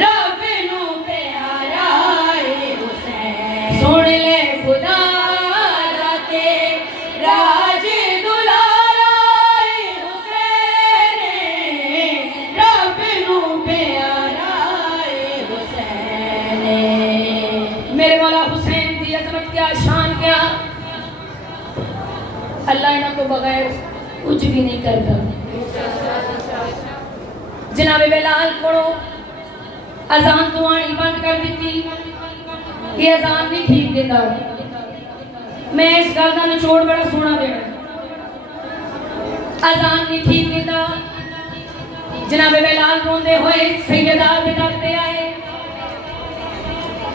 रब नू प्यारा ए हुसैन सुन ले खुदा ते राज दुलारा ए हुसैन रब नू प्यारा ए हुसैन। मेरे मौला हुसैन की अजमत क्या शान क्या, अल्लाह इन्हां तो बगैर कुछ भी नहीं करता। जनाबे बिलाल को अजान तो आनी बंद कर दी, ये अजान नहीं ठीक देता। मैं इस गल का निचोड़ बड़ा सोना देना, अजान नहीं ठीक देता। जनाबे बिलाल रोंदे हुए सैयदा दे दर ते आए,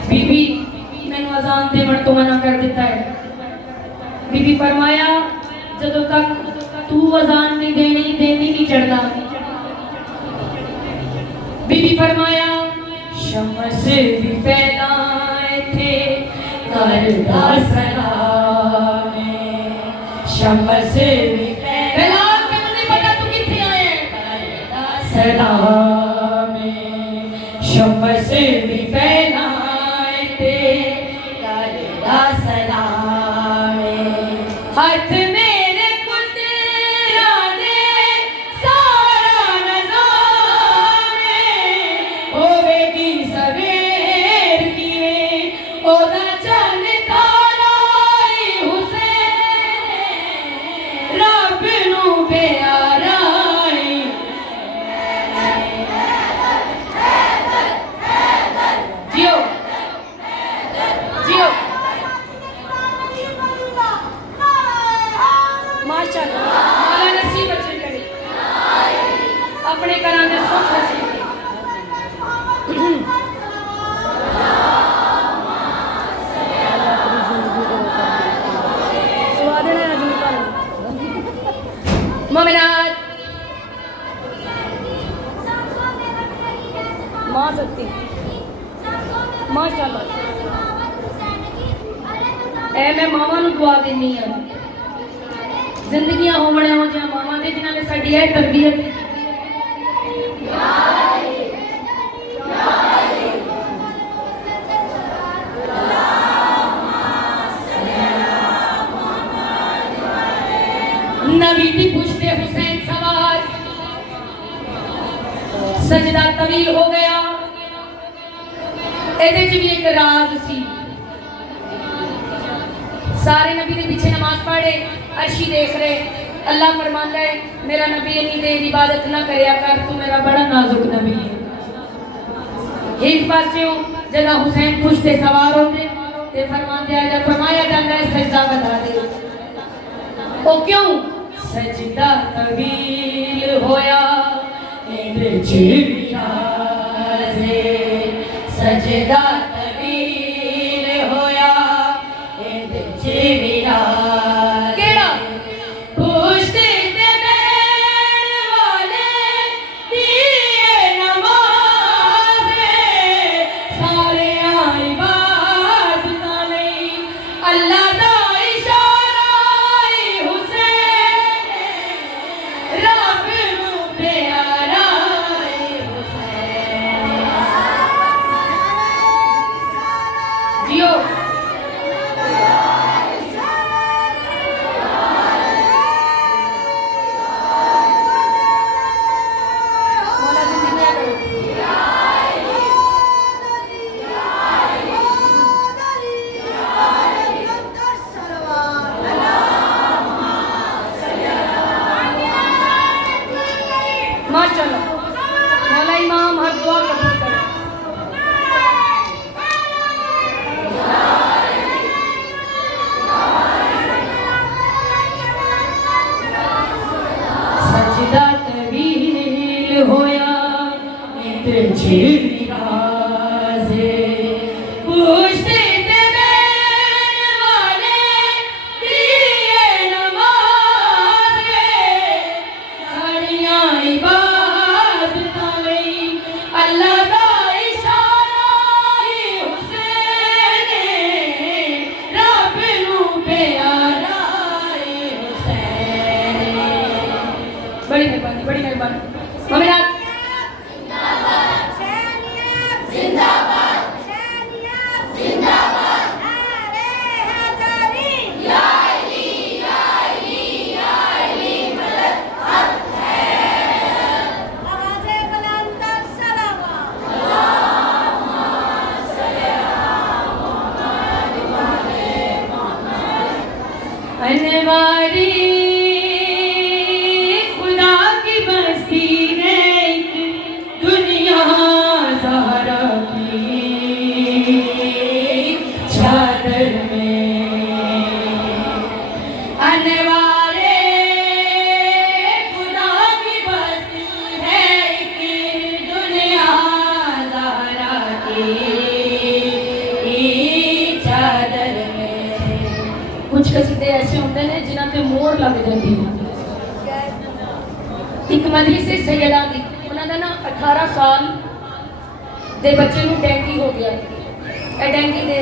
बीबी मैनू अजान देवन तो मना कर दिता है। बीबी फरमाया जदों तक तू अजान नहीं देनी देनी नहीं चढ़ना। बीबी फरमाया शमस भी पहला थे करदा सलाम, शमस भी पहला मैनू नहीं पता तू किथे आए करदा सलाम, शमस भी पहला थे करदा सलाम। हाथ मेरे कुतरा दे सारा नज़ाम होवेगी सवेर किवें ओदा चन तारा ए हुसैन रब नू प्यारा ए। जियो जियो माशाअल्लाह, मौला नसीब अच्छे करे अपने घरां दे सुख नसीब करे। मोमिनात मां सकती माशाअल्लाह। ए मैं मावां नू दुआ देनी आ, जिंदगियां होवण हो जिहा मावां दे जिन्हां ने साडी ए तरबियत नबी दी पुछते हुसैन सवार सजदा तवील हो गया। एदे च भी एक राज सी। सारे नबी दे पीछे नमाज पढ़े, अर्शी देख रहे, अल्लाह फरमांदा है मेरा नबी इन्नी देर इबादत ना करया कर, तू मेरा बड़ा नाजुक नबी है। एक पास्यों जदा हुसैन पुछते सवार होते ते फरमांदे आ फरमाया जांदा है सजदा बता दे। ओ क्यों सजदा तवील होया इहदे च भी राज है, सजदा तवील होया इहदे च भी राज। केड़ा पुछते ते बैठ वाले दिए नमाज सारे इबादतां लई अल्लाह दा इशारा ए हुसैन रब नू प्यारा ए हुसैन। जियो मौला जिंदगियां माशाअल्लाह। मौला इमाम हर दुआ कबूल करे। सजदा तवील होया इहदे च भी राज है, पुछते ते बैठ वाले दिए नमाज सारियां इबादतां लई अल्लाह दा इशारा ए हुसैन रब नू प्यारा ए हुसैन। बड़ी मेहरबानी बड़ी मेहरबानी। मोड़ लग जाती है। एक मजलिस सैयदा दी उन्होंने ना 18 साल के बच्चे को डेंगी हो गया। डेंगी के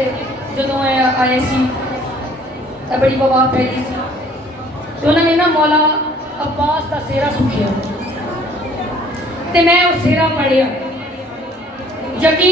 जो आए सी बड़ी वबा फैली सी, तो उन्होंने ना मौला अब्बास का सेहरा सुखिया, तो मैं वो सेहरा पढ़िया। यकीन